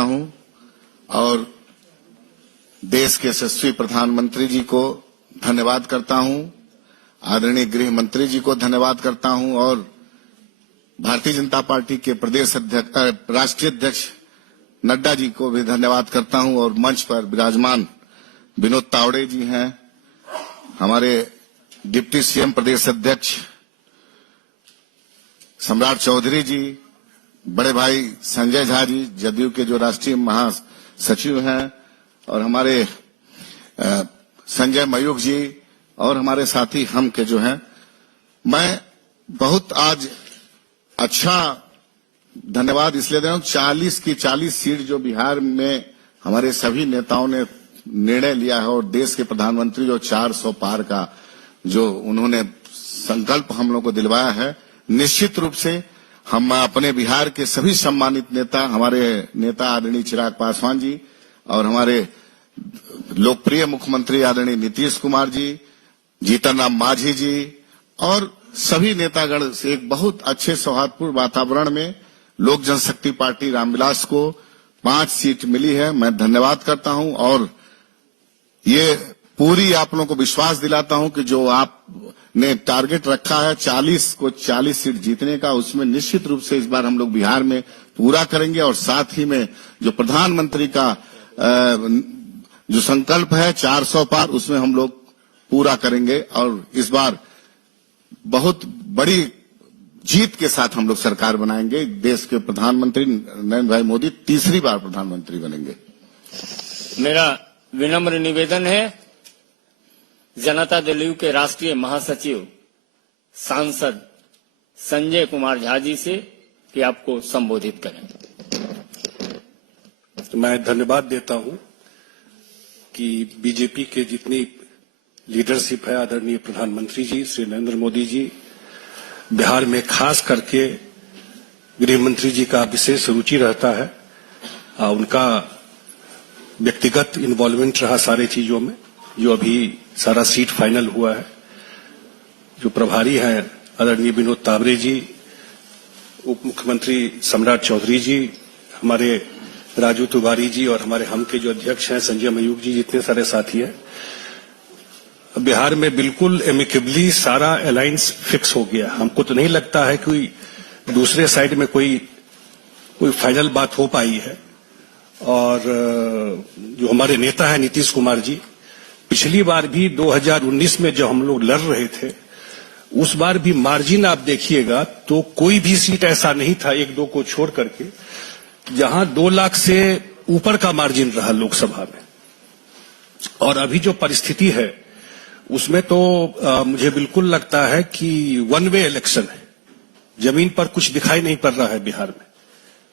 हूं और देश के यशस्वी प्रधानमंत्री जी को धन्यवाद करता हूं, आदरणीय गृह मंत्री जी को धन्यवाद करता हूं और भारतीय जनता पार्टी के प्रदेश अध्यक्ष राष्ट्रीय अध्यक्ष नड्डा जी को भी धन्यवाद करता हूं और मंच पर विराजमान विनोद तावड़े जी हैं, हमारे डिप्टी सीएम प्रदेश अध्यक्ष सम्राट चौधरी जी, बड़े भाई संजय झा जी जदयू के जो राष्ट्रीय महासचिव हैं और हमारे संजय मयूख जी और हमारे साथी हम के जो हैं, मैं बहुत आज अच्छा धन्यवाद इसलिए दे रहा हूं। 40 की 40 सीट जो बिहार में हमारे सभी नेताओं ने निर्णय लिया है और देश के प्रधानमंत्री जो 400 पार का जो उन्होंने संकल्प हम लोग को दिलवाया है, निश्चित रूप से हम अपने बिहार के सभी सम्मानित नेता, हमारे नेता आदरणीय चिराग पासवान जी और हमारे लोकप्रिय मुख्यमंत्री आदरणीय नीतीश कुमार जी, जीतन राम मांझी जी और सभी नेतागण से एक बहुत अच्छे सौहार्दपूर्ण वातावरण में लोक जनशक्ति पार्टी रामविलास को 5 सीट मिली है। मैं धन्यवाद करता हूं और ये पूरी आप लोगों को विश्वास दिलाता हूं कि जो आपने टारगेट रखा है 40 को 40 सीट जीतने का, उसमें निश्चित रूप से इस बार हम लोग बिहार में पूरा करेंगे और साथ ही में जो प्रधानमंत्री का जो संकल्प है 400 पार, उसमें हम लोग पूरा करेंगे और इस बार बहुत बड़ी जीत के साथ हम लोग सरकार बनाएंगे। देश के प्रधानमंत्री नरेंद्र भाई मोदी तीसरी बार प्रधानमंत्री बनेंगे। मेरा विनम्र निवेदन है जनता दल यू के राष्ट्रीय महासचिव सांसद संजय कुमार झा जी से कि आपको संबोधित करें। तो मैं धन्यवाद देता हूं कि बीजेपी के जितनी लीडरशिप है, आदरणीय प्रधानमंत्री जी श्री नरेंद्र मोदी जी, बिहार में खास करके गृह मंत्री जी का विशेष रुचि रहता है। उनका व्यक्तिगत इन्वॉल्वमेंट रहा सारे चीजों में, जो अभी सारा सीट फाइनल हुआ है। जो प्रभारी हैं आदरणीय विनोद तावड़े जी, उप मुख्यमंत्री सम्राट चौधरी जी, हमारे राजू तिवारी जी और हमारे हम के जो अध्यक्ष हैं संजय मयूख जी, जितने सारे साथी हैं, बिहार में बिल्कुल एमिकेबली सारा अलायंस फिक्स हो गया। हमको तो नहीं लगता है कि दूसरे साइड में कोई फाइनल बात हो पाई है। और जो हमारे नेता है नीतीश कुमार जी, पिछली बार भी 2019 में जब हम लोग लड़ रहे थे, उस बार भी मार्जिन आप देखिएगा तो कोई भी सीट ऐसा नहीं था, 1-2 को छोड़ करके, जहां 2 लाख से ऊपर का मार्जिन रहा लोकसभा में। और अभी जो परिस्थिति है उसमें तो मुझे बिल्कुल लगता है कि वन वे इलेक्शन है, जमीन पर कुछ दिखाई नहीं पड़ रहा है बिहार में।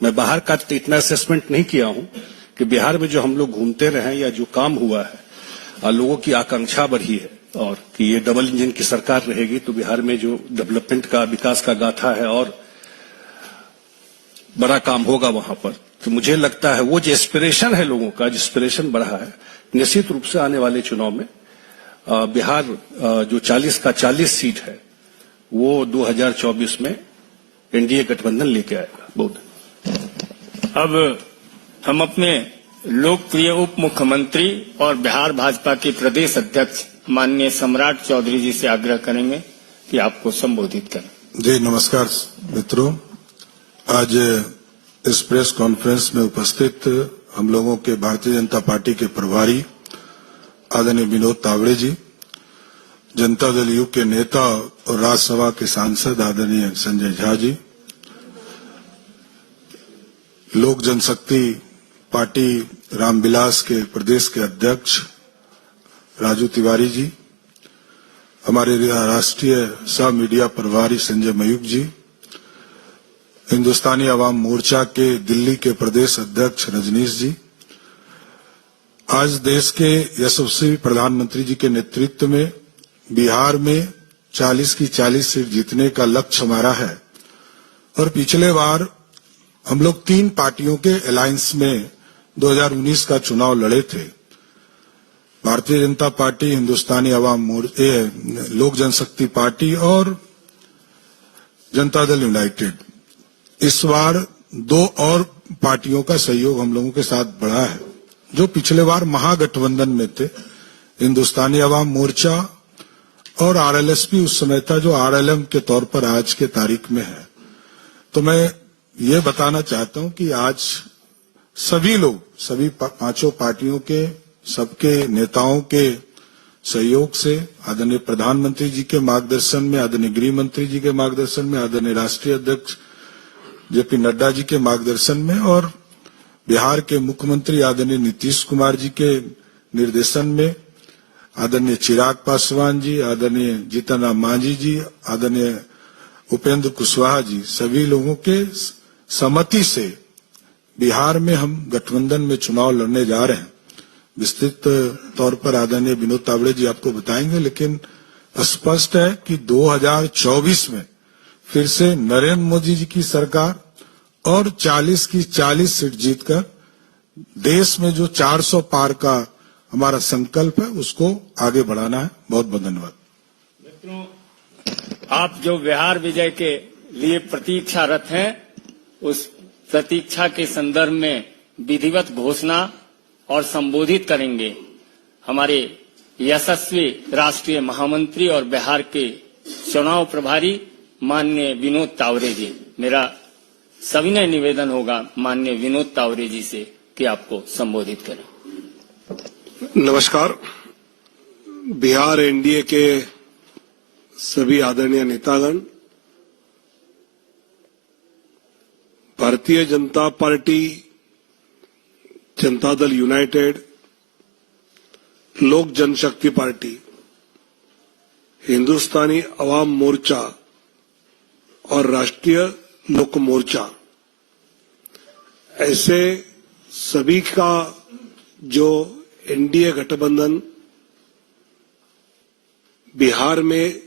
मैं बाहर का तो इतना असेसमेंट नहीं किया हूं कि बिहार में जो हम लोग घूमते रहे या जो काम हुआ है, लोगों की आकांक्षा बढ़ी है और कि ये डबल इंजन की सरकार रहेगी तो बिहार में जो डेवलपमेंट का, विकास का गाथा है और बड़ा काम होगा वहां पर। तो मुझे लगता है वो जो एस्पिरेशन है लोगों का, जो एस्पिरेशन बढ़ा है, निश्चित रूप से आने वाले चुनाव में बिहार जो 40 का 40 सीट है वो 2024 में एनडीए गठबंधन लेके आएगा। बहुत अब हम अपने लोकप्रिय उप मुख्यमंत्री और बिहार भाजपा के प्रदेश अध्यक्ष माननीय सम्राट चौधरी जी से आग्रह करेंगे कि आपको संबोधित करें। जी नमस्कार मित्रों, आज इस प्रेस कॉन्फ्रेंस में उपस्थित हम लोगों के भारतीय जनता पार्टी के प्रभारी आदरणीय विनोद तावड़े जी, जनता दल यू के नेता और राज्यसभा के सांसद आदरणीय संजय झा जी, लोक जनशक्ति पार्टी रामविलास के प्रदेश के अध्यक्ष राजू तिवारी जी, हमारे राष्ट्रीय सह मीडिया प्रभारी संजय मयूख जी, हिंदुस्तानी अवाम मोर्चा के दिल्ली के प्रदेश अध्यक्ष रजनीश जी, आज देश के यशस्वी प्रधानमंत्री जी के नेतृत्व में बिहार में 40 की 40 सीट जीतने का लक्ष्य हमारा है। और पिछले बार हम लोग 3 पार्टियों के अलायंस में 2019 का चुनाव लड़े थे, भारतीय जनता पार्टी, हिंदुस्तानी अवाम मोर्चा, लोक जनशक्ति पार्टी और जनता दल यूनाइटेड। इस बार 2 और पार्टियों का सहयोग हम लोगों के साथ बढ़ा है, जो पिछले बार महागठबंधन में थे। हिंदुस्तानी अवाम मोर्चा और आरएलएसपी उस समय था, जो आरएलएम के तौर पर आज के तारीख में है। तो मैं ये बताना चाहता हूं कि आज सभी लोग, सभी पांचों पार्टियों के, सबके नेताओं के सहयोग से, आदरणीय प्रधानमंत्री जी के मार्गदर्शन में, आदरणीय गृह मंत्री जी के मार्गदर्शन में, आदरणीय राष्ट्रीय अध्यक्ष जेपी नड्डा जी के मार्गदर्शन में और बिहार के मुख्यमंत्री आदरणीय नीतीश कुमार जी के निर्देशन में, आदरणीय चिराग पासवान जी, आदरणीय जीतन राम मांझी जी, आदरणीय उपेंद्र कुशवाहा जी, सभी लोगों के सहमति से बिहार में हम गठबंधन में चुनाव लड़ने जा रहे हैं। विस्तृत तौर पर आदरणीय विनोद तावड़े जी आपको बताएंगे, लेकिन स्पष्ट है कि 2024 में फिर से नरेंद्र मोदी जी की सरकार और 40 की 40 सीट जीतकर देश में जो 400 पार का हमारा संकल्प है उसको आगे बढ़ाना है। बहुत बहुत धन्यवाद। मित्रों, आप जो बिहार विजय के लिए प्रतीक्षारत हैं, उस प्रतीक्षा के संदर्भ में विधिवत घोषणा और संबोधित करेंगे हमारे यशस्वी राष्ट्रीय महामंत्री और बिहार के चुनाव प्रभारी माननीय विनोद तावड़े जी। मेरा सविनय निवेदन होगा माननीय विनोद तावड़े जी से कि आपको संबोधित करें। नमस्कार। बिहार एनडीए के सभी आदरणीय नेतागण, भारतीय जनता पार्टी, जनता दल यूनाइटेड, लोक जनशक्ति पार्टी, हिंदुस्तानी अवाम मोर्चा और राष्ट्रीय लोक मोर्चा, ऐसे सभी का जो एनडीए गठबंधन बिहार में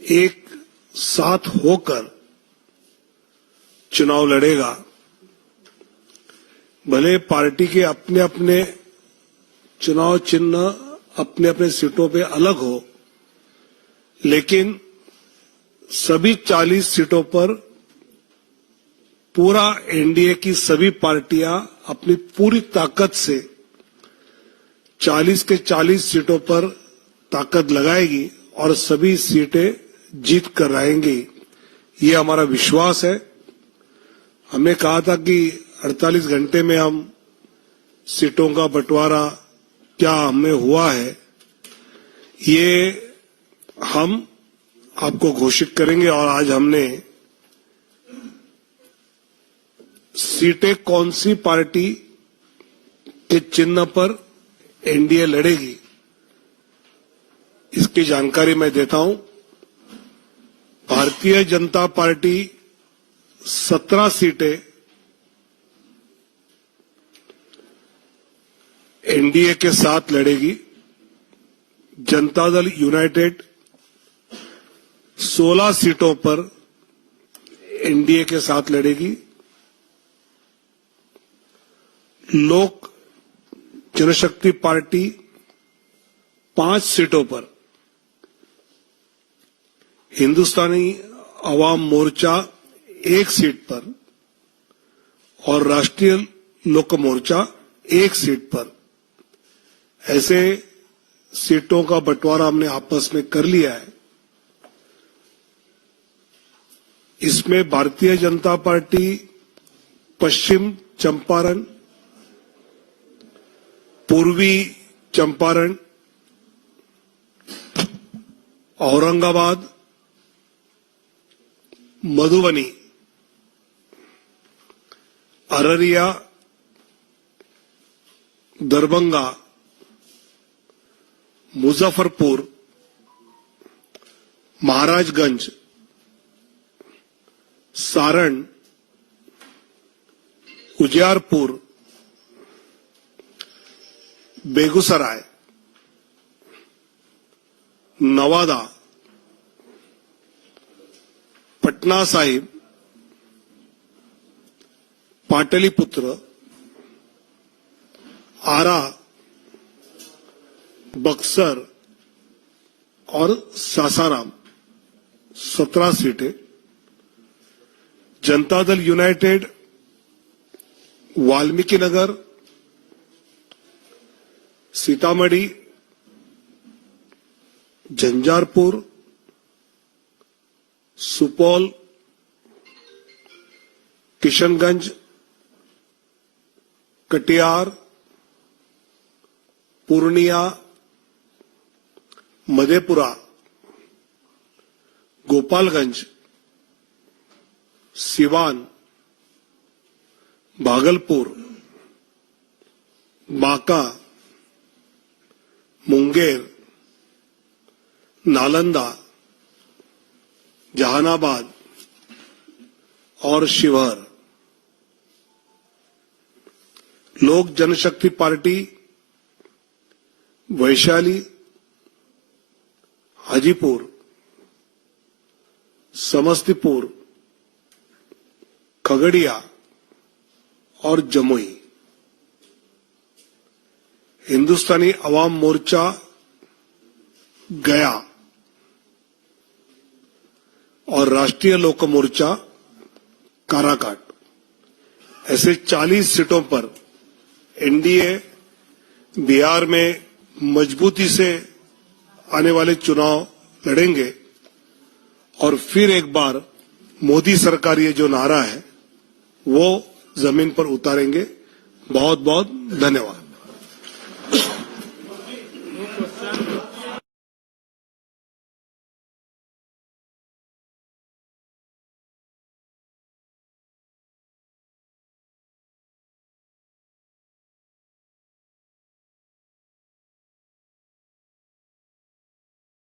एक साथ होकर चुनाव लड़ेगा। भले पार्टी के अपने अपने चुनाव चिन्ह अपने अपने सीटों पे अलग हो, लेकिन सभी 40 सीटों पर पूरा एनडीए की सभी पार्टियां अपनी पूरी ताकत से 40 के 40 सीटों पर ताकत लगाएगी और सभी सीटें जीत कर आएंगी। ये हमारा विश्वास है। हमने कहा था कि 48 घंटे में हम सीटों का बंटवारा क्या हमें हुआ है, ये हम आपको घोषित करेंगे। और आज हमने सीटें कौन सी पार्टी के चिन्ह पर एनडीए लड़ेगी, इसकी जानकारी मैं देता हूं। भारतीय जनता पार्टी 17 सीटें एनडीए के साथ लड़ेगी। जनता दल यूनाइटेड 16 सीटों पर एनडीए के साथ लड़ेगी। लोक जनशक्ति पार्टी 5 सीटों पर, हिंदुस्तानी अवाम मोर्चा 1 सीट पर और राष्ट्रीय लोक मोर्चा 1 सीट पर, ऐसे सीटों का बंटवारा हमने आपस में कर लिया है। इसमें भारतीय जनता पार्टी पश्चिम चंपारण, पूर्वी चंपारण, औरंगाबाद, मधुबनी, अररिया, दरभंगा, मुजफ्फरपुर, महाराजगंज, सारण, उजियारपुर, बेगूसराय, नवादा, पटना साहिब, पाटलिपुत्र, आरा, बक्सर और सासाराम 17 सीटें। जनता दल यूनाइटेड वाल्मीकि नगर, सीतामढ़ी, झंझारपुर, सुपौल, किशनगंज, कटिहार, पूर्णिया, मधेपुरा, गोपालगंज, सिवान, भागलपुर, बांका, मुंगेर, नालंदा, जहानाबाद और शिवहर। लोक जनशक्ति पार्टी वैशाली, हाजीपुर, समस्तीपुर, खगड़िया और जमुई। हिंदुस्तानी अवाम मोर्चा गया और राष्ट्रीय लोक मोर्चा काराकाट, ऐसे 40 सीटों पर एनडीए बिहार में मजबूती से आने वाले चुनाव लड़ेंगे और फिर एक बार मोदी सरकार ये जो नारा है वो जमीन पर उतारेंगे। बहुत बहुत धन्यवाद।